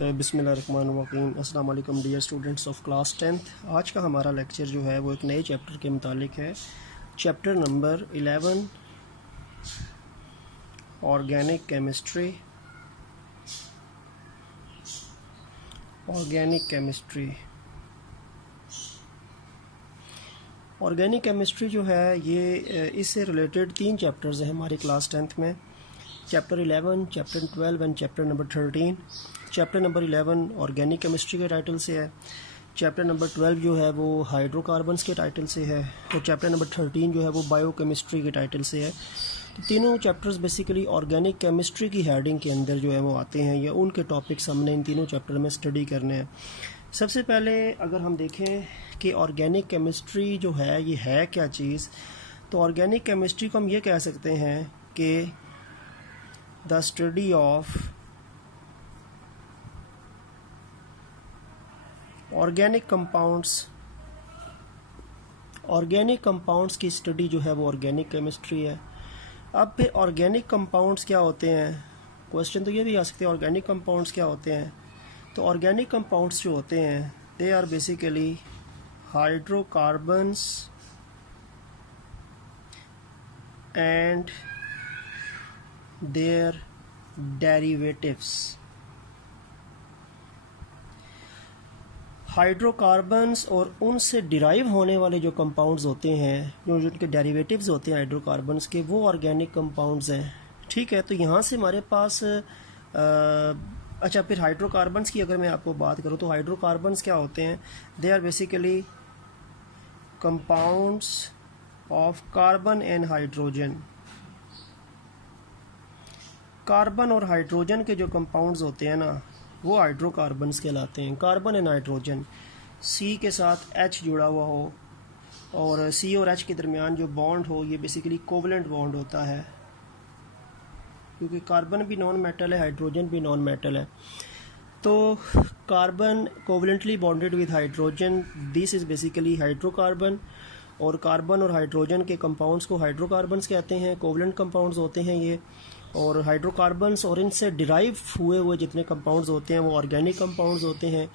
बिस्मिल्लाहिर्रहमानिर्रहीम। अस्सलाम वालेकुम dear students of class 10th। आज का हमारा लेक्चर जो है वो एक नए चैप्टर के मुतालिक है। Chapter number 11 organic chemistry. Organic chemistry जो है ये इससे रिलेटेड 3 चैप्टर्स हैं हमारी क्लास 10th में। Chapter 11, chapter 12 and chapter number 13। Chapter number 11 organic chemistry के टाइटल से है। चैप्टर नंबर 12 जो है वो हाइड्रोकार्बन्स के टाइटल से है और चैप्टर नंबर 13 जो है वो बायोकेमिस्ट्री के टाइटल से है। तो तीनों चैप्टर्स बेसिकली ऑर्गेनिक केमिस्ट्री की हेडिंग के अंदर जो है वो आते हैं, या उनके टॉपिक्स हमने इन तीनों चैप्टर में स्टडी करने हैं। सबसे पहले अगर हम देखें कि ऑर्गेनिक केमिस्ट्री जो है ये है क्या चीज़, तो ऑर्गेनिक केमिस्ट्री को हम ये कह सकते हैं कि the study of organic compounds की स्टडी जो है वो ऑर्गेनिक केमिस्ट्री है। अब फिर ऑर्गेनिक कंपाउंड्स क्या होते हैं, क्वेश्चन तो ये भी आ सकते हैं ऑर्गेनिक कंपाउंड्स क्या होते हैं। तो ऑर्गेनिक कंपाउंड्स जो होते हैं they are basically hydrocarbons and their derivatives. Hydrocarbons और उनसे डिराइव होने वाले जो कंपाउंड्स होते हैं, जो उनके डेरिवेटिव्स होते हैं हाइड्रोकार्बन्स के, वो ऑर्गेनिक कंपाउंड्स हैं। ठीक है, तो यहाँ से हमारे पास अच्छा, फिर हाइड्रोकार्बन्स की अगर मैं आपको बात करूँ तो हाइड्रोकार्बन्स क्या होते हैं, they are basically compounds of carbon and hydrogen. Carbon और हाइड्रोजन के जो कंपाउंड्स होते हैं ना, वो हाइड्रोकार्बन्स कहलाते हैं। कार्बन एंड हाइड्रोजन, सी के साथ एच जुड़ा हुआ हो और सी और एच के दरमियान जो बॉन्ड हो, ये बेसिकली कोवलेंट बॉन्ड होता है, क्योंकि कार्बन भी नॉन मेटल है, हाइड्रोजन भी नॉन मेटल है। तो carbon covalently bonded with hydrogen, this is basically hydrocarbon. और कार्बन और हाइड्रोजन के कंपाउंड्स को हाइड्रोकार्बन्स कहते हैं, कोवलेंट कंपाउंड्स होते हैं ये। और हाइड्रोकार्बन्स और इनसे डिराइव हुए जितने कंपाउंड्स होते हैं वो ऑर्गेनिक कंपाउंड्स होते हैं।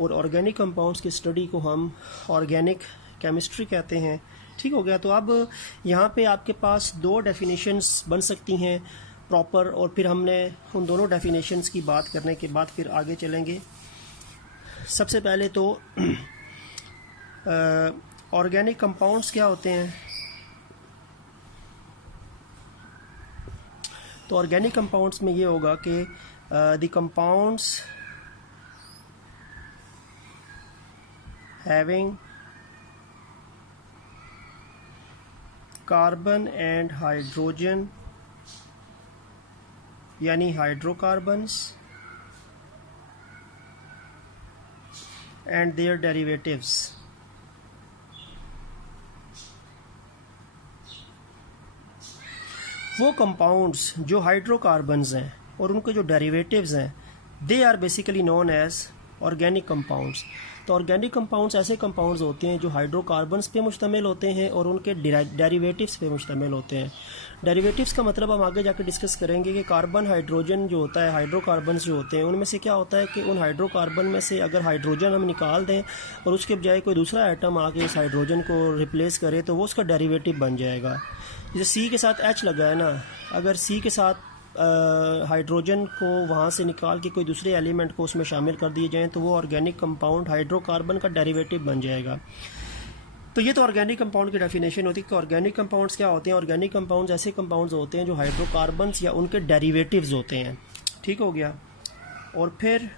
और ऑर्गेनिक कंपाउंड्स की स्टडी को हम ऑर्गेनिक केमिस्ट्री कहते हैं। ठीक हो गया। तो अब यहाँ पे आपके पास 2 डेफिनेशंस बन सकती हैं प्रॉपर, और फिर हमने उन दोनों डेफिनेशंस की बात करने के बाद फिर आगे चलेंगे। सबसे पहले तो ऑर्गेनिक कंपाउंड्स क्या होते हैं। तो ऑर्गेनिक कंपाउंड्स में ये होगा कि the compounds having carbon and hydrogen, यानी हाइड्रोकार्बन्स, एंड देयर डेरिवेटिव्स। वो कंपाउंड्स जो हाइड्रोकार्बन्स हैं और उनके जो डेरिवेटिव्स हैं, they are basically known as organic compounds. तो ऑर्गेनिक कंपाउंड्स ऐसे कंपाउंड्स होते हैं जो हाइड्रोकार्बन्स पे मुश्तमिल होते हैं और उनके डेरिवेटिव्स पे मुश्तमिल होते हैं। डेरिवेटिव्स का मतलब हम आगे जाकर डिस्कस करेंगे कि कार्बन हाइड्रोजन जो होता है, हाइड्रोकार्बन्स जो होते हैं, उनमें से क्या होता है कि उन हाइड्रोकार्बन में से अगर हाइड्रोजन हम निकाल दें और उसके बजाय कोई दूसरा आइटम आके इस हाइड्रोजन को रिप्लेस करे तो वो उसका डेरिवेटिव बन जाएगा। जैसे सी के साथ एच लगा है ना, अगर सी के साथ हाइड्रोजन को वहाँ से निकाल के कोई दूसरे एलिमेंट को उसमें शामिल कर दिए जाएँ तो वो ऑर्गेनिक कंपाउंड हाइड्रोकार्बन का डेरिवेटिव बन जाएगा। तो ये तो ऑर्गेनिक कंपाउंड की डेफिनेशन होती है कि ऑर्गेनिक कंपाउंड्स क्या होते हैं। ऑर्गेनिक कंपाउंड्स ऐसे कंपाउंड्स होते हैं जो हाइड्रोकार्बन्स या उनके डेरिवेटिव्स होते हैं। ठीक हो गया। और फिर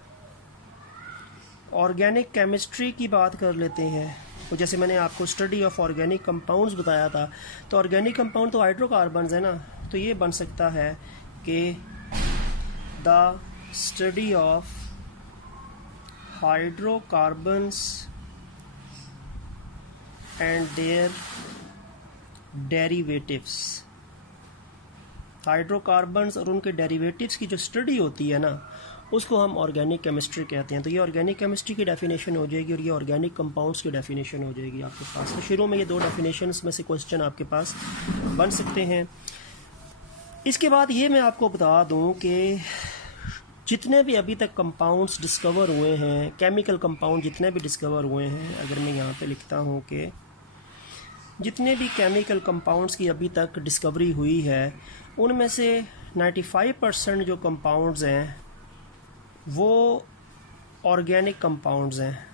ऑर्गेनिक केमिस्ट्री की बात कर लेते हैं। तो जैसे मैंने आपको स्टडी ऑफ ऑर्गेनिक कंपाउंड्स बताया था, तो ऑर्गेनिक कंपाउंड तो हाइड्रोकार्बन्स है ना, तो ये बन सकता है कि the study of hydrocarbons and their derivatives. Hydrocarbons और उनके डेरिवेटिव्स की जो स्टडी होती है ना, उसको हम ऑर्गेनिक केमिस्ट्री कहते हैं। तो ये ऑर्गेनिक केमिस्ट्री की डेफिनेशन हो जाएगी और ये ऑर्गेनिक कंपाउंड्स की डेफिनेशन हो जाएगी आपके पास। तो शुरू में ये 2 डेफिनेशंस में से क्वेश्चन आपके पास बन सकते हैं। इसके बाद ये मैं आपको बता दूं कि जितने भी अभी तक कंपाउंड्स डिस्कवर हुए हैं, केमिकल कंपाउंड जितने भी डिस्कवर हुए हैं, अगर मैं यहाँ पे लिखता हूँ कि जितने भी केमिकल कंपाउंड्स की अभी तक डिस्कवरी हुई है, उनमें से 95% जो कंपाउंड्स हैं वो ऑर्गेनिक कंपाउंड्स हैं,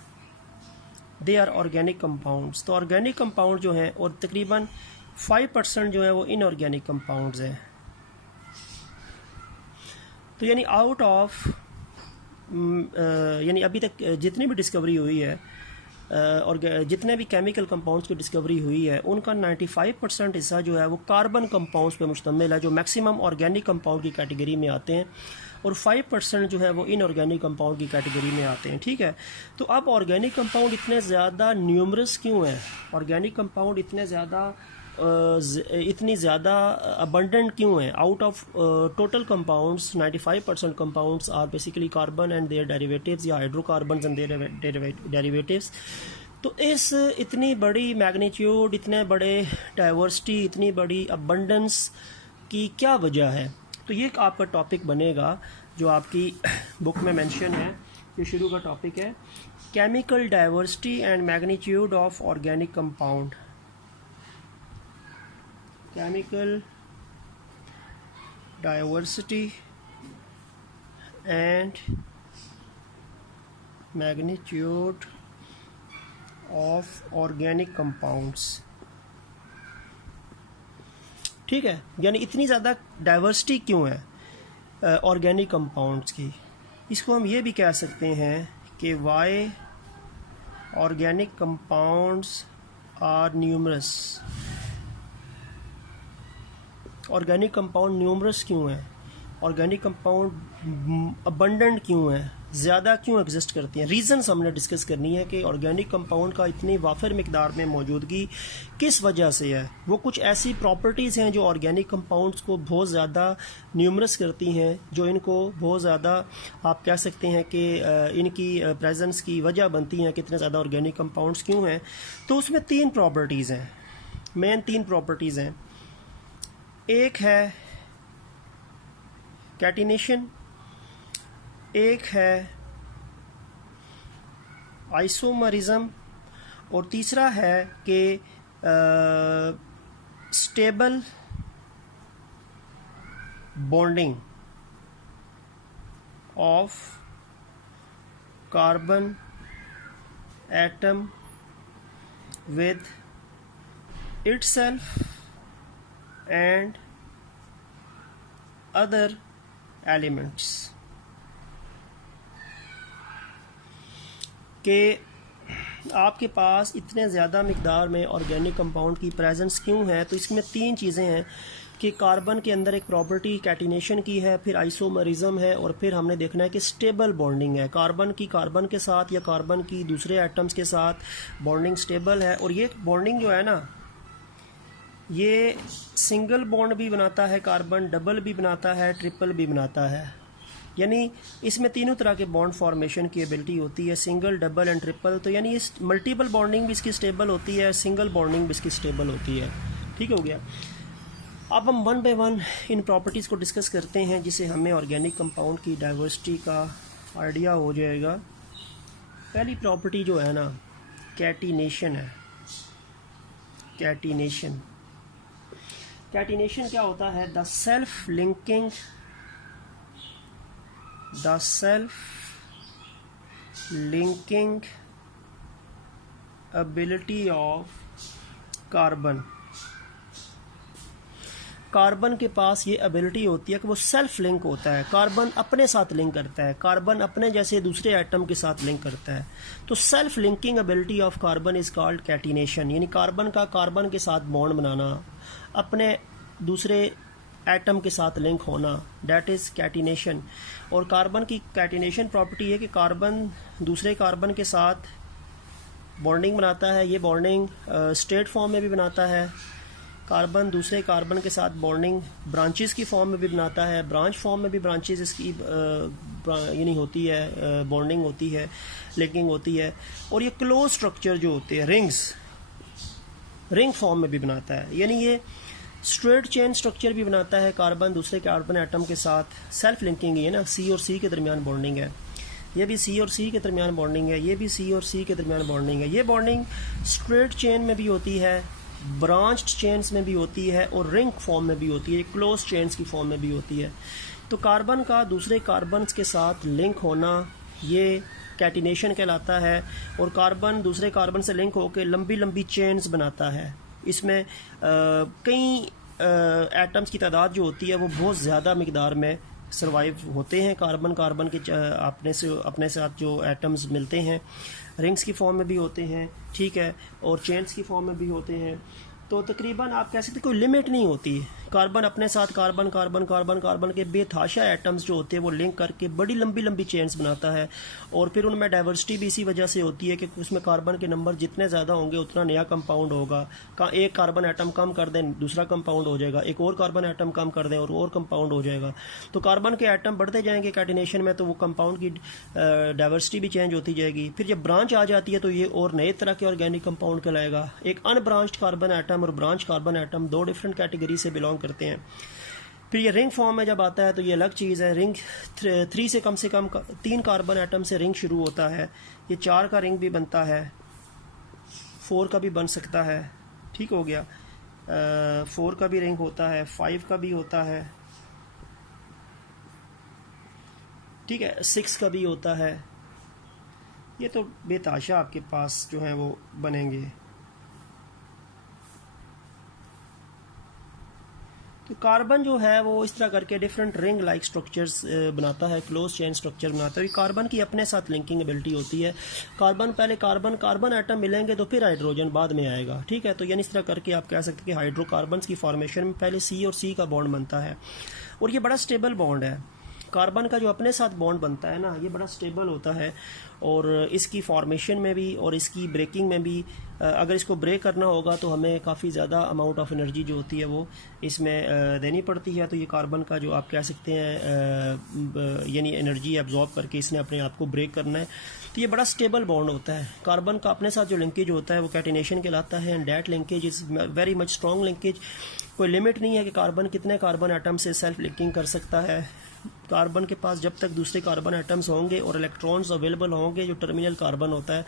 दे आर ऑर्गेनिक कंपाउंड्स। तो ऑर्गेनिक कंपाउंड जो हैं और तकरीबन 5% जो है वो इनऑर्गेनिक कंपाउंड्स हैं। तो यानी आउट ऑफ यानी अभी तक जितनी भी डिस्कवरी हुई है और जितने भी केमिकल कंपाउंड्स की डिस्कवरी हुई है, उनका 95% हिस्सा जो है वो कार्बन कंपाउंड्स पे मुश्तमिल है, जो मैक्सिमम ऑर्गेनिक कंपाउंड की कैटेगरी में आते हैं, और 5% जो है वो इनऑर्गेनिक कंपाउंड की कैटेगरी में आते हैं। ठीक है, तो अब ऑर्गेनिक कंपाउंड इतने ज़्यादा न्यूमरस क्यों हैं, ऑर्गेनिक कंपाउंड इतनी ज़्यादा अबंडेंट क्यों है? Out of total compounds 95% compounds are basically carbon and their derivatives या हाइड्रोकार्बन्स एंड देयर डेरिवेटिव्स। तो इस इतनी बड़ी मैग्नीट्यूड, इतने बड़े डाइवर्सिटी, इतनी बड़ी अबंडेंस की क्या वजह है? तो ये आपका टॉपिक बनेगा जो आपकी बुक में मेंशन है। ये शुरू का टॉपिक है, chemical diversity and magnitude of organic compound. Chemical diversity and magnitude of organic compounds। ठीक है, यानी इतनी ज़्यादा डाइवर्सिटी क्यों है ऑर्गेनिक कंपाउंड्स की? इसको हम ये भी कह सकते हैं कि why organic compounds are numerous. Organic compound numerous क्यों है? ऑर्गेनिक कंपाउंड अबंडेंट क्यों है, ज़्यादा क्यों एग्जिस्ट करती हैं? रीज़न्स हमने डिस्कस करनी है कि ऑर्गेनिक कंपाउंड का इतनी वाफिर मिकदार में मौजूदगी किस वजह से है। वो कुछ ऐसी प्रॉपर्टीज़ हैं जो ऑर्गेनिक कंपाउंड्स को बहुत ज़्यादा न्यूमरस करती हैं, जो इनको बहुत ज़्यादा आप कह सकते हैं कि इनकी प्रेजेंस की वजह बनती हैं कि इतने ज़्यादा ऑर्गेनिक कंपाउंड्स क्यों हैं। तो उसमें 3 प्रॉपर्टीज़ हैं, मेन 3 प्रॉपर्टीज़ हैं। एक है कैटिनेशन, एक है आइसोमरिज्म, और तीसरा है कि stable bonding of carbon atom with itself and other elements। के आपके पास इतने ज़्यादा मिकदार में ऑर्गेनिक कंपाउंड की प्रेजेंस क्यों है? तो इसमें 3 चीज़ें हैं कि कार्बन के अंदर एक प्रॉपर्टी कैटिनेशन की है, फिर आइसोमरिज्म है, और फिर हमने देखना है कि स्टेबल बॉन्डिंग है। कार्बन की कार्बन के साथ या कार्बन की दूसरे एटम्स के साथ बॉन्डिंग स्टेबल है, और ये बॉन्डिंग जो है ना, ये सिंगल बॉन्ड भी बनाता है कार्बन, डबल भी बनाता है, ट्रिपल भी बनाता है। यानी इसमें तीनों तरह के बॉन्ड फॉर्मेशन की एबिलिटी होती है, सिंगल, डबल एंड ट्रिपल। तो यानी इस मल्टीपल बॉन्डिंग भी इसकी स्टेबल होती है, सिंगल बॉन्डिंग भी इसकी स्टेबल होती है। ठीक हो गया। अब हम 1 बाय 1 इन प्रॉपर्टीज़ को डिस्कस करते हैं, जिससे हमें ऑर्गेनिक कंपाउंड की डाइवर्सिटी का आइडिया हो जाएगा। पहली प्रॉपर्टी जो है ना, कैटिनेशन है। कैटिनेशन क्या होता है? The self linking ability of carbon. Carbon के पास ये एबिलिटी होती है कि वो सेल्फ लिंक होता है, कार्बन अपने साथ लिंक करता है, कार्बन अपने जैसे दूसरे एटम के साथ लिंक करता है। तो self linking ability of carbon is called catenation, यानी कार्बन का कार्बन के साथ बॉन्ड बनाना, अपने दूसरे एटम के साथ लिंक होना, दैट इज़ कैटिनेशन। और कार्बन की कैटिनेशन प्रॉपर्टी है कि कार्बन दूसरे कार्बन के साथ बॉन्डिंग बनाता है। ये बॉन्डिंग स्ट्रेट फॉर्म में भी बनाता है, कार्बन दूसरे कार्बन के साथ बॉन्डिंग ब्रांचेस की फॉर्म में भी बनाता है, ब्रांच फॉर्म में भी ब्रांचेस इसकी यानी होती है, बॉन्डिंग होती है, लिंकिंग होती है। और ये क्लोज स्ट्रक्चर जो होते हैं, रिंग फॉर्म में भी बनाता है। यानी ये स्ट्रेट चेन स्ट्रक्चर भी बनाता है कार्बन दूसरे कार्बन एटम के साथ। सेल्फ लिंकिंग है ना, सी और सी के दरमियान बॉन्डिंग है, ये भी सी और सी के दरमियान बॉन्डिंग है, ये भी सी और सी के दरमियान बॉन्डिंग है। ये बॉन्डिंग स्ट्रेट चेन में भी होती है, ब्रांच्ड चेन्स में भी होती है और रिंग फॉर्म में भी होती है, क्लोज चेन्स की फॉर्म में भी होती है। तो कार्बन का दूसरे कार्बन्स के साथ लिंक होना ये कैटिनेशन कहलाता है, और कार्बन दूसरे कार्बन से लिंक होकर लंबी लंबी चेन्स बनाता है। इसमें कई एटम्स की तादाद जो होती है वो बहुत ज़्यादा मिकदार में सर्वाइव होते हैं। कार्बन के अपने साथ जो एटम्स मिलते हैं रिंग्स की फॉर्म में भी होते हैं, ठीक है, और चेन्स की फॉर्म में भी होते हैं। तो तकरीबन आप कह सकते कोई लिमिट नहीं होती। कार्बन अपने साथ कार्बन के बेतहाशा एटम्स जो होते हैं वो लिंक करके बड़ी लंबी लंबी चेन्स बनाता है, और फिर उनमें डाइवर्सिटी भी इसी वजह से होती है कि उसमें कार्बन के नंबर जितने ज़्यादा होंगे उतना नया कंपाउंड होगा। एक कार्बन एटम कम कर दें दूसरा कंपाउंड हो जाएगा, एक और कार्बन एटम कम कर दें और कंपाउंड हो जाएगा। तो कार्बन के एटम बढ़ते जाएंगे कैटिनेशन में, तो वो कंपाउंड की डाइवर्सिटी भी चेंज होती जाएगी। फिर जब ब्रांच आ जाती है तो ये और नए तरह के ऑर्गेनिक कंपाउंड कहलाएगा। एक अनब्रांच्ड कार्बन एटम और ब्रांच कार्बन एटम दो डिफरेंट कैटेगरी से बिलोंग करते हैं। फिर ये रिंग फॉर्म में जब आता है तो ये अलग चीज़ है। रिंग 3 से कम 3 कार्बन एटम से रिंग शुरू होता है। ये 4 का रिंग भी बनता है, 4 का भी बन सकता है, ठीक हो गया। 4 का भी रिंग होता है, 5 का भी होता है, ठीक है, 6 का भी होता है। ये तो बेताशा आपके पास जो है वो बनेंगे। तो कार्बन जो है वो इस तरह करके डिफरेंट रिंग लाइक स्ट्रक्चर्स बनाता है, क्लोज चेन स्ट्रक्चर बनाता है। कार्बन की अपने साथ लिंकिंग एबिलिटी होती है। पहले कार्बन एटम मिलेंगे तो फिर हाइड्रोजन बाद में आएगा, ठीक है। तो यानी इस तरह करके आप कह सकते हैं कि हाइड्रोकार्बन्स की फॉर्मेशन में पहले सी और सी का बॉन्ड बनता है, और ये बड़ा स्टेबल बॉन्ड है। कार्बन का जो अपने साथ बॉन्ड बनता है ना, ये बड़ा स्टेबल होता है, और इसकी फॉर्मेशन में भी और इसकी ब्रेकिंग में भी अगर इसको ब्रेक करना होगा तो हमें काफ़ी ज़्यादा अमाउंट ऑफ एनर्जी जो होती है वो इसमें देनी पड़ती है। तो ये कार्बन का जो आप कह सकते हैं यानी एनर्जी एब्जॉर्ब करके इसने अपने आप को ब्रेक करना है। तो ये बड़ा स्टेबल बॉन्ड होता है। कार्बन का अपने साथ जो लिंकेज होता है वो कैटिनेशन कहलाता है, and that linkage is very much strong linkage. कोई लिमिट नहीं है कि कार्बन कितने कार्बन एटम से सेल्फ लिंकिंग कर सकता है। कार्बन के पास जब तक दूसरे कार्बन एटम्स होंगे और इलेक्ट्रॉन्स अवेलेबल होंगे, जो टर्मिनल कार्बन होता है,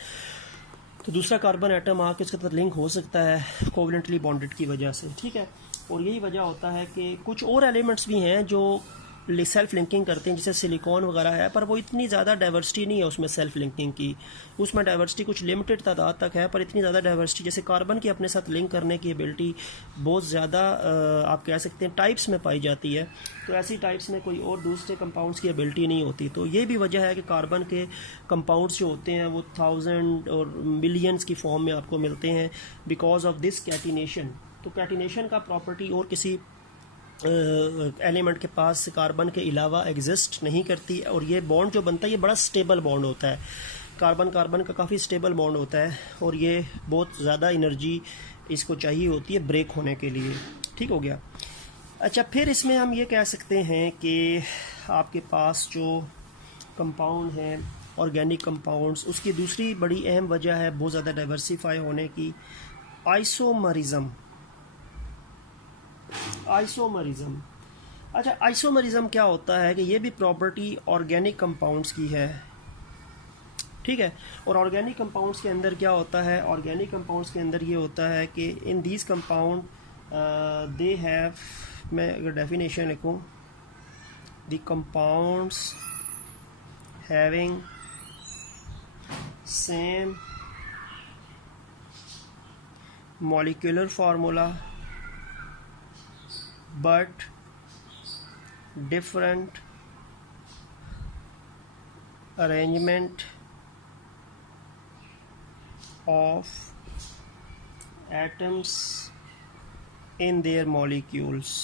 तो दूसरा कार्बन एटम आके इसके साथ लिंक हो सकता है कोवलेंटली बॉन्डेड की वजह से, ठीक है। और यही वजह होता है कि कुछ और एलिमेंट्स भी हैं जो सेल्फ लिंकिंग करते हैं, जैसे सिलिकॉन वगैरह है, पर वो इतनी ज़्यादा डाइवर्सिटी नहीं है उसमें सेल्फ लिंकिंग की। उसमें डाइवर्सिटी कुछ लिमिटेड तादाद तक है, पर इतनी ज़्यादा डाइवर्सिटी जैसे कार्बन की अपने साथ लिंक करने की एबिलिटी बहुत ज़्यादा आप कह सकते हैं टाइप्स में पाई जाती है। तो ऐसी टाइप्स में कोई और दूसरे कंपाउंड्स की एबिलिटी नहीं होती। तो ये भी वजह है कि कार्बन के कंपाउंड्स जो होते हैं वो 1000 और मिलियंस की फॉर्म में आपको मिलते हैं बिकॉज ऑफ दिस कैटिनेशन। तो कैटिनेशन का प्रॉपर्टी और किसी एलिमेंट के पास कार्बन के अलावा एग्जिस्ट नहीं करती, और ये बॉन्ड जो बनता है ये बड़ा स्टेबल बॉन्ड होता है। कार्बन का काफ़ी स्टेबल बॉन्ड होता है, और ये बहुत ज़्यादा एनर्जी इसको चाहिए होती है ब्रेक होने के लिए, ठीक हो गया। अच्छा, फिर इसमें हम ये कह सकते हैं कि आपके पास जो कंपाउंड हैं ऑर्गेनिक कंपाउंड्स, उसकी दूसरी बड़ी अहम वजह है बहुत ज़्यादा डाइवर्सिफाई होने की, आइसोमरिज्म। अच्छा, आइसोमरिज्म क्या होता है कि ये भी प्रॉपर्टी ऑर्गेनिक कंपाउंड्स की है, ठीक है। और ऑर्गेनिक कंपाउंड्स के अंदर क्या होता है, ऑर्गेनिक कंपाउंड्स के अंदर ये होता है कि in these compound they have, मैं अगर डेफिनेशन लिखूं, the compounds having same molecular formula but different arrangement of atoms in their molecules.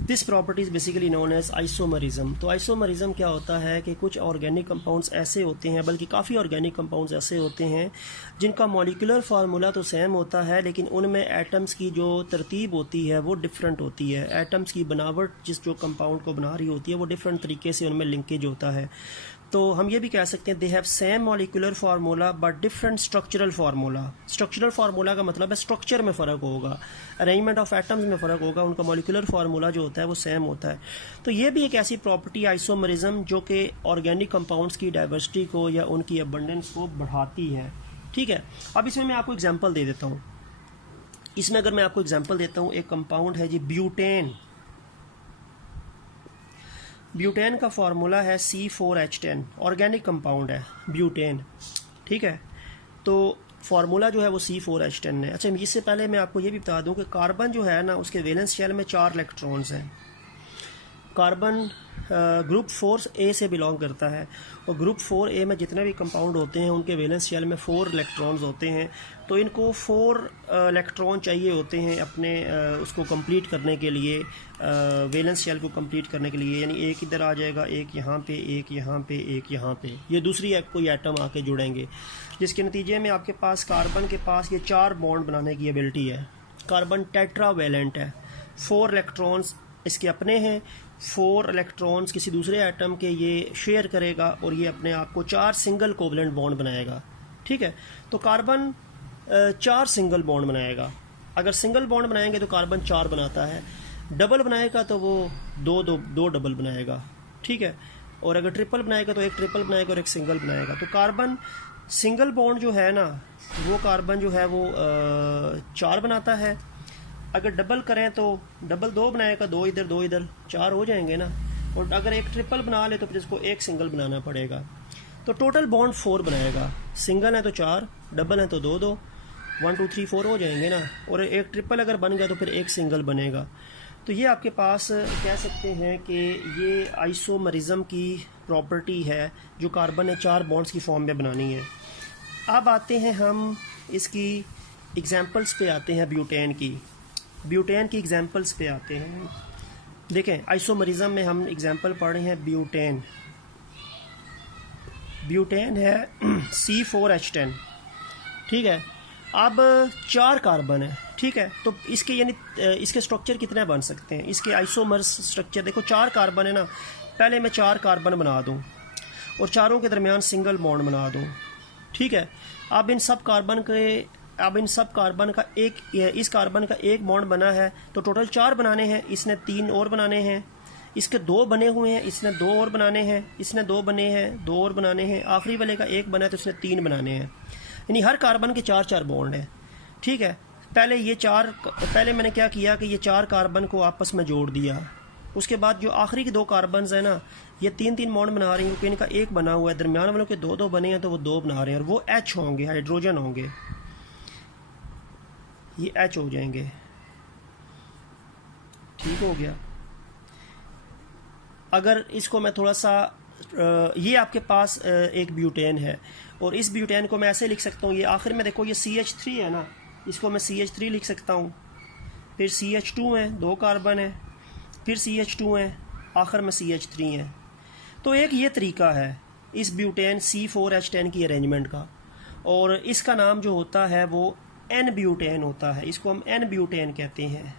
This property is basically known as isomerism. तो आइसोमरिज्म क्या होता है कि कुछ ऑर्गेनिक कंपाउंड्स ऐसे होते हैं, बल्कि काफ़ी ऑर्गेनिक कंपाउंड्स ऐसे होते हैं जिनका मॉलिक्यूलर फार्मूला तो सेम होता है, लेकिन उनमें एटम्स की जो तरतीब होती है वो डिफरेंट होती है। एटम्स की बनावट जो कंपाउंड को बना रही होती है वो डिफरेंट तरीके से उनमें लिंकेज होता है। तो हम ये भी कह सकते हैं they have same molecular formula but different structural formula. Structural formula का मतलब है स्ट्रक्चर में फ़र्क होगा, अरेंजमेंट ऑफ एटम्स में फ़र्क होगा, उनका मॉलिक्यूलर फार्मूला जो होता है वो सेम होता है। तो ये भी एक ऐसी प्रॉपर्टी आइसोमरिज्म जो कि ऑर्गेनिक कंपाउंड्स की डाइवर्सिटी को या उनकी अबंडेंस को बढ़ाती है। ठीक है, अब इसमें मैं आपको एग्जांपल दे देता हूँ। इसमें अगर मैं आपको एग्जांपल देता हूँ, एक कंपाउंड है जी ब्यूटेन। ब्यूटेन का फार्मूला है C4H10, ऑर्गेनिक कंपाउंड है ब्यूटेन। ठीक है, तो फार्मूला जो है वो C4H10 है। अच्छा, इससे पहले मैं आपको ये भी बता दूं कि कार्बन जो है ना, उसके वैलेंस शेल में 4 इलेक्ट्रॉन्स हैं। कार्बन ग्रुप 4A से बिलोंग करता है और ग्रुप 4A में जितने भी कंपाउंड होते हैं उनके वैलेंस शेल में 4 इलेक्ट्रॉन्स होते हैं। तो इनको 4 इलेक्ट्रॉन चाहिए होते हैं अपने उसको कंप्लीट करने के लिए, वैलेंस शेल को कंप्लीट करने के लिए। यानी एक इधर आ जाएगा, एक यहाँ पे, एक यहाँ पे, एक यहाँ पे, ये दूसरी कोई एटम आके जुड़ेंगे, जिसके नतीजे में आपके पास कार्बन के पास ये 4 बॉन्ड बनाने की एबिलिटी है। कार्बन टेट्रावैलेंट है, 4 इलेक्ट्रॉन्स इसके अपने हैं, 4 इलेक्ट्रॉन्स किसी दूसरे एटम के ये शेयर करेगा और ये अपने आप को 4 सिंगल कोवलेंट बॉन्ड बनाएगा। ठीक है, तो कार्बन 4 सिंगल बॉन्ड बनाएगा। अगर सिंगल बॉन्ड बनाएंगे तो कार्बन 4 बनाता है, डबल बनाएगा तो वो दो डबल बनाएगा। ठीक है, और अगर ट्रिपल बनाएगा तो एक ट्रिपल बनाएगा और एक सिंगल बनाएगा। तो कार्बन सिंगल बॉन्ड जो है ना, वो कार्बन जो है वो 4 बनाता है। अगर डबल करें तो डबल 2 बनाएगा, 2 इधर 2 इधर, 4 हो जाएंगे ना। और अगर एक ट्रिपल बना ले तो फिर इसको एक सिंगल बनाना पड़ेगा। तो टोटल बॉन्ड 4 बनाएगा। सिंगल है तो 4, डबल है तो 2 2, 1 2 3 4 हो जाएंगे ना। और एक ट्रिपल अगर बन गया तो फिर एक सिंगल बनेगा। तो ये आपके पास कह सकते हैं कि ये आइसोमरिज्म की प्रॉपर्टी है जो कार्बन ने 4 बॉन्ड्स की फॉर्म में बनानी है। अब आते हैं हम इसकी एग्जांपल्स पे आते हैं ब्यूटेन की। ब्यूटेन की एग्जांपल्स पे आते हैं। देखें, आइसोमरिज्म में हम एग्जांपल पढ़ रहे हैं ब्यूटेन। ब्यूटेन है C4H10। ठीक है, अब 4 कार्बन है। ठीक है, तो इसके यानी इसके स्ट्रक्चर कितने बन सकते हैं, इसके आइसोमर्स स्ट्रक्चर देखो। 4 कार्बन है ना, पहले मैं 4 कार्बन बना दूं और चारों के दरमियान सिंगल बॉन्ड बना दूं। ठीक है, अब इन सब कार्बन का इस कार्बन का एक बॉन्ड बना है तो टोटल 4 बनाने हैं। इसने 3 और बनाने हैं, इसके 2 बने हुए हैं, इसने 2 और बनाने हैं, इसने 2 बने हैं, 2 और बनाने हैं, आखिरी वाले का 1 बना है तो इसने 3 बनाने हैं। यानी हर कार्बन के 4 बॉन्ड हैं। ठीक है, पहले मैंने क्या किया कि ये 4 कार्बन को आपस में जोड़ दिया। उसके बाद जो आखिरी के 2 कार्बन है ना, ये 3 बॉन्ड बना रही हैं क्योंकि इनका 1 बना हुआ है, दरमियान वालों के 2 बने हैं तो वो 2 बना रहे हैं और वो H होंगे, हाइड्रोजन होंगे, ये H हो जाएंगे। ठीक हो गया। अगर इसको मैं थोड़ा सा ये आपके पास एक ब्यूटेन है और इस ब्यूटेन को मैं ऐसे लिख सकता हूँ, ये आखिर में देखो ये CH3 है ना, इसको मैं CH3 लिख सकता हूँ, फिर CH2 है, 2 कार्बन है, फिर CH2 है, आखिर में CH3 है। तो एक ये तरीका है इस ब्यूटेन C4H10 की अरेंजमेंट का, और इसका नाम जो होता है वो N ब्यूटेन होता है। इसको हम N ब्यूटेन कहते हैं।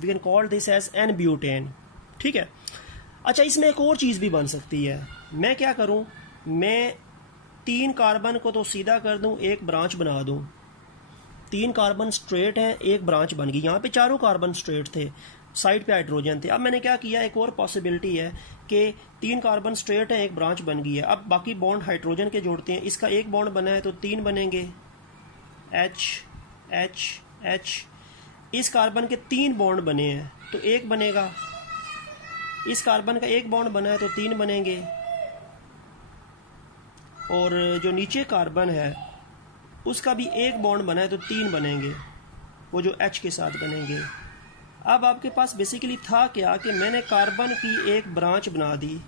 We can call this as N butane. ठीक है, अच्छा, इसमें एक और चीज़ भी बन सकती है। मैं क्या करूं, मैं 3 कार्बन को तो सीधा कर दूं, एक ब्रांच बना दूं। 3 कार्बन स्ट्रेट हैं, एक ब्रांच बन गई। यहाँ पे 4 कार्बन स्ट्रेट थे, साइड पे हाइड्रोजन थे। अब मैंने क्या किया, एक और पॉसिबिलिटी है कि 3 कार्बन स्ट्रेट है, एक ब्रांच बन गई है। अब बाकी बॉन्ड हाइड्रोजन के जोड़ते हैं। इसका 1 बॉन्ड बना है तो 3 बनेंगे, H H H। इस कार्बन के 3 बॉन्ड बने हैं तो 1 बनेगा। इस कार्बन का 1 बॉन्ड बना है तो 3 बनेंगे, और जो नीचे कार्बन है उसका भी 1 बॉन्ड बना है तो 3 बनेंगे, वो जो H के साथ बनेंगे। अब आपके पास बेसिकली था क्या कि मैंने कार्बन की एक ब्रांच बना दी,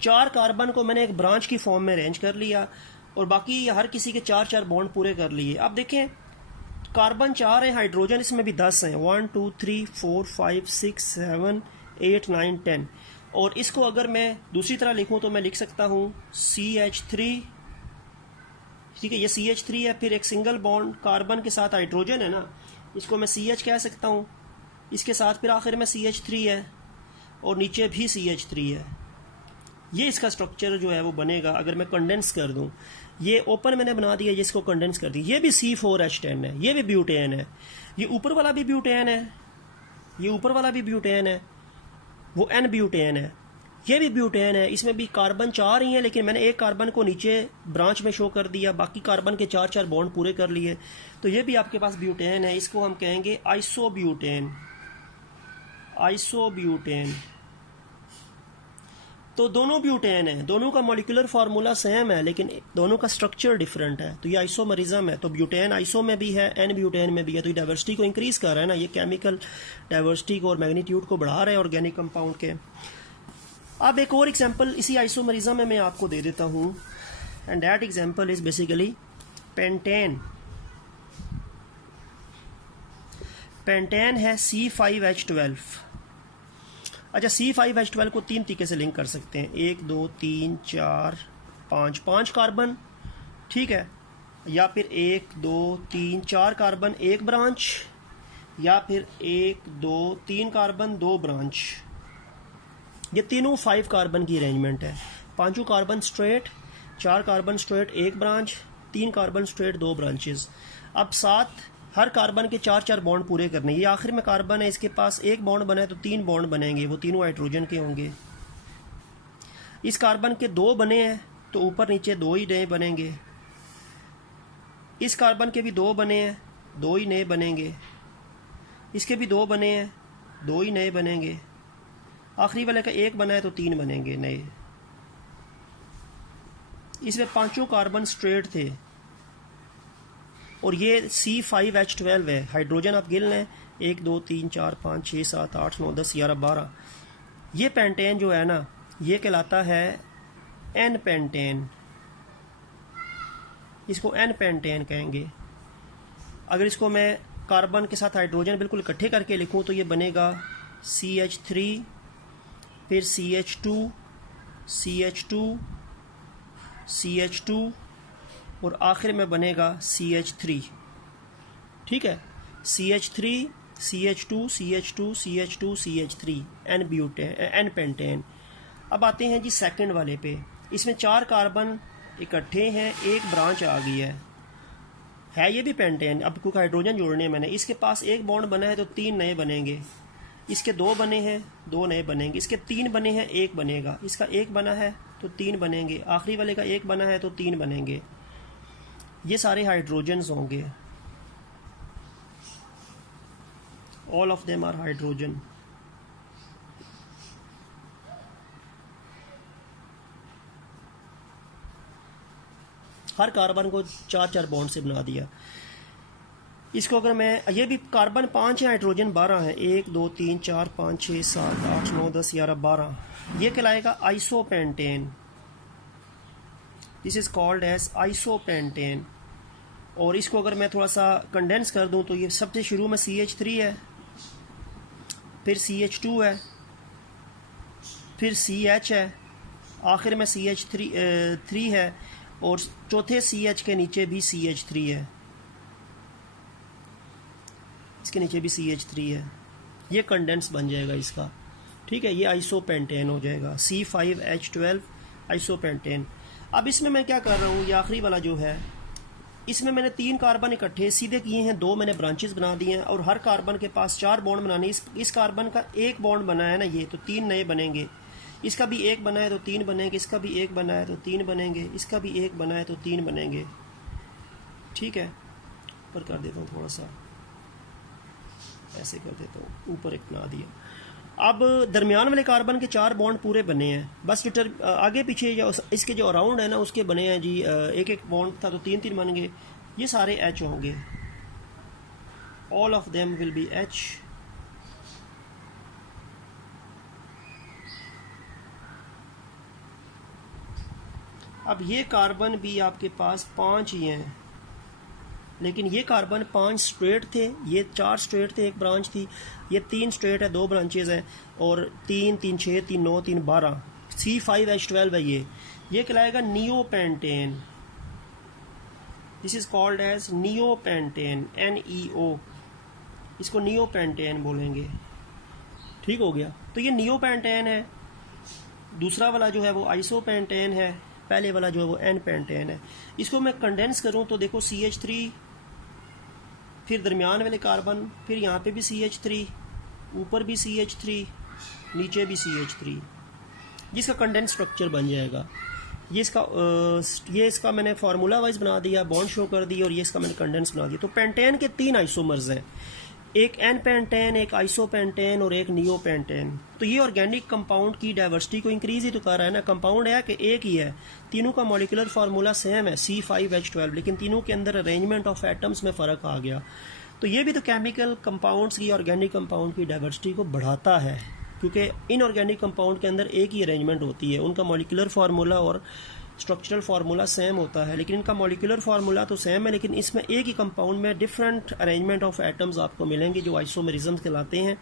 4 कार्बन को मैंने एक ब्रांच की फॉर्म में अरेंज कर लिया और बाकी हर किसी के 4 बॉन्ड पूरे कर लिए। अब देखें, कार्बन 4 हैं, हाइड्रोजन इसमें भी 10 हैं, 1 2 3 4 5 6 7 8 9 10। और इसको अगर मैं दूसरी तरह लिखूं तो मैं लिख सकता हूं CH3। ठीक है, ये CH3 है, फिर एक सिंगल बॉन्ड कार्बन के साथ हाइड्रोजन है ना, इसको मैं CH कह सकता हूं, इसके साथ फिर आखिर में CH3 है और नीचे भी CH3 है। ये इसका स्ट्रक्चर जो है वो बनेगा अगर मैं कंडेंस कर दूं। ये ओपन मैंने बना दिया, जिसको कंडेंस कर दिया। ये भी C4H10 है, ये भी ब्यूटेन है, ये ऊपर वाला भी ब्यूटेन है, ये ऊपर वाला भी ब्यूटेन है, वो N ब्यूटेन है, ये भी ब्यूटेन है। इसमें भी कार्बन 4 ही हैं, लेकिन मैंने एक कार्बन को नीचे ब्रांच में शो कर दिया, बाकी कार्बन के 4 बॉन्ड पूरे कर लिए। तो ये भी आपके पास ब्यूटेन है, इसको हम कहेंगे आइसोब्यूटेन। आइसोब्यूटेन तो दोनों ब्यूटेन है, दोनों का मॉलिक्यूलर फार्मूला सेम है, लेकिन दोनों का स्ट्रक्चर डिफरेंट है। तो ये आइसोमरिज्म है। तो ब्यूटेन आइसो में भी है, एन ब्यूटेन में भी है। तो ये डाइवर्सिटी को इंक्रीज कर रहा है ना, ये केमिकल डाइवर्सिटी को और मैग्नीट्यूड को बढ़ा रहा है ऑर्गेनिक कंपाउंड के। अब एक और एग्जांपल इसी आइसोमरिज्म में मैं आपको दे देता हूँ, and that example is basically pentane. Pentane है C5H12। अच्छा, C5H12 को 3 तरीके से लिंक कर सकते हैं, 1 2 3 4 5 कार्बन, ठीक है, या फिर 1 2 3 4 कार्बन 1 ब्रांच, या फिर 1 2 3 कार्बन 2 ब्रांच। ये तीनों 5 कार्बन की अरेंजमेंट है। 5 carbon straight, 4 carbon straight 1 branch, 3 carbon straight 2 branches. अब 7 हर कार्बन के 4 बॉन्ड पूरे करने। ये आखिर में कार्बन है, इसके पास 1 बॉन्ड बना है तो 3 बॉन्ड बनेंगे, वो तीनों हाइड्रोजन के होंगे। इस कार्बन के 2 बने हैं तो ऊपर नीचे 2 ही नए बनेंगे। इस कार्बन के भी 2 बने हैं, 2 ही नए बनेंगे। इसके भी 2 बने हैं, 2 ही नए बनेंगे। आखिरी वाले का 1 बना है तो 3 बनेंगे नए। इसमें 5 कार्बन स्ट्रेट थे, और ये C5H12 है। हाइड्रोजन आप गिन लें, 1 2 3 4 5 6 7 8 9 10 11 12। ये पेंटेन जो है ना, ये कहलाता है N पेंटेन। इसको N पेंटेन कहेंगे। अगर इसको मैं कार्बन के साथ हाइड्रोजन बिल्कुल इकट्ठे करके लिखूं तो ये बनेगा CH3, फिर CH2, CH2, CH2, और आखिर में बनेगा CH3। ठीक है, CH3, CH2, CH2, CH2, CH3, N pentane. अब आते हैं जी सेकंड वाले पे। इसमें 4 कार्बन इकट्ठे हैं, 1 ब्रांच आ गई है ये भी पेंटेन। अब क्योंकि हाइड्रोजन जोड़ने हैं मैंने, इसके पास 1 बॉन्ड बना है तो 3 नए बनेंगे। इसके 2 बने हैं, 2 नए बनेंगे। इसके 3 बने हैं, 1 बनेगा। इसका 1 बना है तो 3 बनेंगे। आखिरी वाले का 1 बना है तो 3 बनेंगे। ये सारे हाइड्रोजन्स होंगे, all of them are hydrogen. हर कार्बन को 4 बॉन्ड से बना दिया। इसको अगर मैं, ये भी कार्बन 5 है, हाइड्रोजन 12 है, 1 2 3 4 5 6 7 8 9 10 11 12। ये कहलाएगा isopentane. This is called as isopentane. और इसको अगर मैं थोड़ा सा कंडेंस कर दूं तो ये सबसे शुरू में CH3 है, फिर CH2 है, फिर CH है, आखिर में CH3 है, और चौथे CH के नीचे भी CH3 है, इसके नीचे भी CH3 है। ये कंडेंस बन जाएगा इसका। ठीक है, ये आइसोपेंटेन हो जाएगा, C5H12 आइसोपेंटेन। अब इसमें मैं क्या कर रहा हूँ, ये आखिरी वाला जो है, इसमें मैंने 3 कार्बन इकट्ठे सीधे किए हैं, 2 मैंने ब्रांचेस बना दिए हैं, और हर कार्बन के पास 4 बॉन्ड बनाने। इस कार्बन का 1 बॉन्ड बना है ना, ये तो 3 नए बनेंगे। इसका भी 1 बना है तो 3 बनेंगे। इसका भी 1 बना है तो 3 बनेंगे। इसका भी 1 बना है तो 3 बनेंगे। ठीक है, ऊपर कर देता हूँ, थोड़ा सा ऐसे कर देता हूँ, ऊपर एक बना दिया। अब दरमियान वाले कार्बन के 4 बॉन्ड पूरे बने हैं, बस आगे पीछे जो इसके जो अराउंड है ना उसके बने हैं जी, 1 बॉन्ड था तो 3 बन गए। ये सारे H होंगे, all of them will be H। अब ये कार्बन भी आपके पास 5 ही हैं, लेकिन ये कार्बन 5 स्ट्रेट थे, ये 4 स्ट्रेट थे, 1 ब्रांच थी। ये 3 स्ट्रेट है, 2 ब्रांचेज हैं, और 3 3 6 3 9 3 12। C5H12 है ये कहलाएगा neopentane. This is called as neopentane, NEO। इसको नियोपेंटेन बोलेंगे। ठीक हो गया, तो ये नियोपेंटेन है। दूसरा वाला जो है वो आइसोपेंटेन है, पहले वाला जो है वो एन पेंटेन है। इसको मैं कंडेंस करूं तो देखो CH3, फिर दरमियान वाले कार्बन, फिर यहाँ पे भी CH3, ऊपर भी CH3, नीचे भी CH3, जिसका कंडेंस स्ट्रक्चर बन जाएगा। ये इसका मैंने फार्मूला वाइज बना दिया, बॉन्ड शो कर दी, और ये इसका मैंने कंडेंस बना दिया। तो पेंटेन के 3 आइसोमर्स हैं, एक एन पेंटेन, एक आइसोपेंटेन और एक नियोपेंटेन। तो ये ऑर्गेनिक कंपाउंड की डाइवर्सिटी को इंक्रीज ही तो कर रहा है ना। कंपाउंड है कि एक ही है, तीनों का मॉलिक्यूलर फार्मूला सेम है C5H12, लेकिन तीनों के अंदर अरेंजमेंट ऑफ एटम्स में फ़र्क आ गया। तो ये भी तो केमिकल कंपाउंड्स की, ऑर्गेनिक कंपाउंड की डाइवर्सिटी को बढ़ाता है, क्योंकि इनऑर्गेनिक कंपाउंड के अंदर एक ही अरेंजमेंट होती है, उनका मॉलिक्यूलर फार्मूला और स्ट्रक्चरल फार्मूला सेम होता है, लेकिन इनका मॉलिक्यूलर फार्मूला तो सेम है, लेकिन इसमें एक ही कंपाउंड में डिफरेंट अरेंजमेंट ऑफ एटम्स आपको मिलेंगे जो आइसोमेरिज्म कहलाते हैं।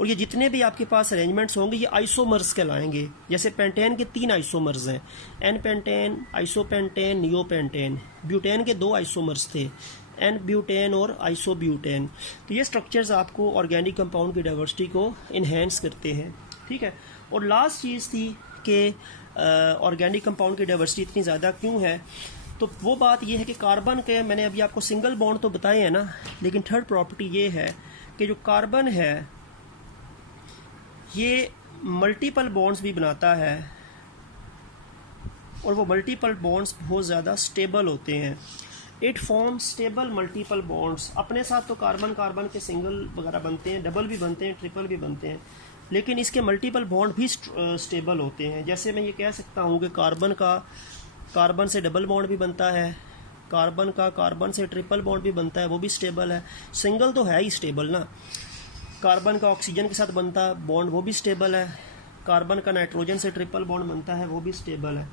और ये जितने भी आपके पास अरेंजमेंट्स होंगे ये आइसोमर्स कहलाएंगे। जैसे पेंटेन के 3 आइसोमर्स हैं, N pentane, isopentane, neopentane. Butane के 2 आइसोमर्स थे, एन ब्यूटेन और आइसोब्यूटेन। तो ये स्ट्रक्चर्स आपको ऑर्गेनिक कंपाउंड की डाइवर्सिटी को इन्हेंस करते हैं, ठीक है। और लास्ट चीज़ थी कि ऑर्गेनिक कंपाउंड की डाइवर्सिटी इतनी ज़्यादा क्यों है, तो वो बात ये है कि कार्बन के, मैंने अभी आपको सिंगल बॉन्ड तो बताए हैं ना, लेकिन थर्ड प्रॉपर्टी ये है कि जो कार्बन है ये मल्टीपल बॉन्ड्स भी बनाता है, और वो मल्टीपल बॉन्ड्स बहुत ज़्यादा स्टेबल होते हैं। It form stable multiple bonds. अपने साथ तो कार्बन के सिंगल वगैरह बनते हैं, डबल भी बनते हैं, ट्रिपल भी बनते हैं, लेकिन इसके मल्टीपल बॉन्ड भी स्टेबल होते हैं। जैसे मैं ये कह सकता हूँ कि कार्बन से डबल बॉन्ड भी बनता है, कार्बन से ट्रिपल बॉन्ड भी बनता है, वो भी स्टेबल है। सिंगल तो है ही स्टेबल ना। कार्बन का ऑक्सीजन के साथ बनता बॉन्ड वो भी स्टेबल है, कार्बन का नाइट्रोजन से ट्रिपल बॉन्ड बनता है वो भी स्टेबल है।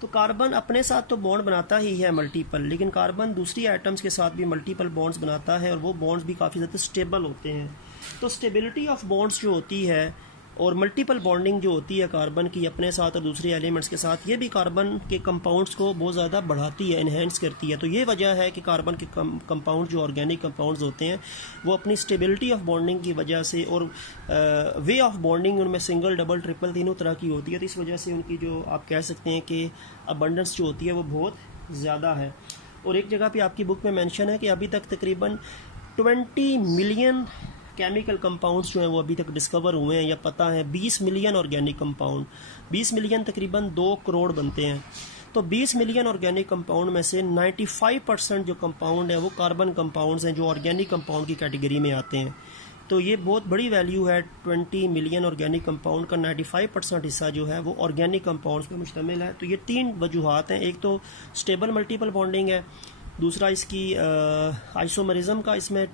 तो कार्बन अपने साथ तो बॉन्ड बनाता ही है मल्टीपल, लेकिन कार्बन दूसरी आइटम्स के साथ भी मल्टीपल बॉन्ड्स बनाता है, और वो बॉन्ड्स भी काफ़ी ज़्यादा स्टेबल होते हैं। तो स्टेबिलिटी ऑफ बॉन्ड्स जो होती है और मल्टीपल बॉन्डिंग जो होती है कार्बन की अपने साथ और दूसरे एलिमेंट्स के साथ, ये भी कार्बन के कंपाउंड्स को बहुत ज़्यादा बढ़ाती है, इन्हेंस करती है। तो ये वजह है कि कार्बन के कंपाउंड जो ऑर्गेनिक कंपाउंड्स होते हैं वो अपनी स्टेबिलिटी ऑफ बॉन्डिंग की वजह से, और वे ऑफ बॉन्डिंग उनमें सिंगल, डबल, ट्रिपल तीनों तरह की होती है, तो इस वजह से उनकी जो आप कह सकते हैं कि अबंडेंस जो होती है वो बहुत ज़्यादा है। और एक जगह पे आपकी बुक में मेंशन है कि अभी तक तकरीबन 20 मिलियन केमिकल कंपाउंड्स जो हैं वो अभी तक डिस्कवर हुए हैं या पता है। 20 मिलियन ऑर्गेनिक कंपाउंड, 20 मिलियन तकरीबन 2 करोड़ बनते हैं। तो 20 मिलियन ऑर्गेनिक कंपाउंड में से 95% जो कंपाउंड है वो कार्बन कंपाउंड्स हैं जो ऑर्गेनिक कंपाउंड की कैटेगरी में आते हैं। तो ये बहुत बड़ी वैल्यू है। 20 मिलियन ऑर्गेनिक कंपाउंड का 95% हिस्सा जो है वो ऑर्गेनिक कंपाउंड्स पर मुश्तमिल है। तो ये 3 वजूहात हैं, एक तो स्टेबल मल्टीपल बॉन्डिंग है, दूसरा इसकी आइसोमरिज्म का इसमें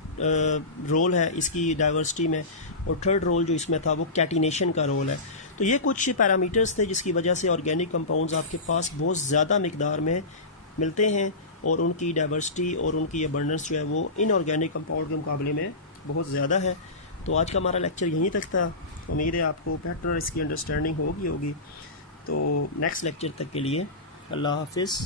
रोल है इसकी डाइवर्सिटी में, और थर्ड रोल जो इसमें था वो कैटिनेशन का रोल है। तो ये कुछ पैरामीटर्स थे जिसकी वजह से ऑर्गेनिक कंपाउंड्स आपके पास बहुत ज़्यादा मिकदार में मिलते हैं, और उनकी डाइवर्सिटी और उनकी अबंडेंस जो है वो इनऑर्गेनिक कंपाउंड के मुकाबले में बहुत ज़्यादा है। तो आज का हमारा लेक्चर यहीं तक था। उम्मीद है आपको बेटर इसकी अंडरस्टैंडिंग होगी। तो नेक्स्ट लेक्चर तक के लिए अल्लाह हाफिज़।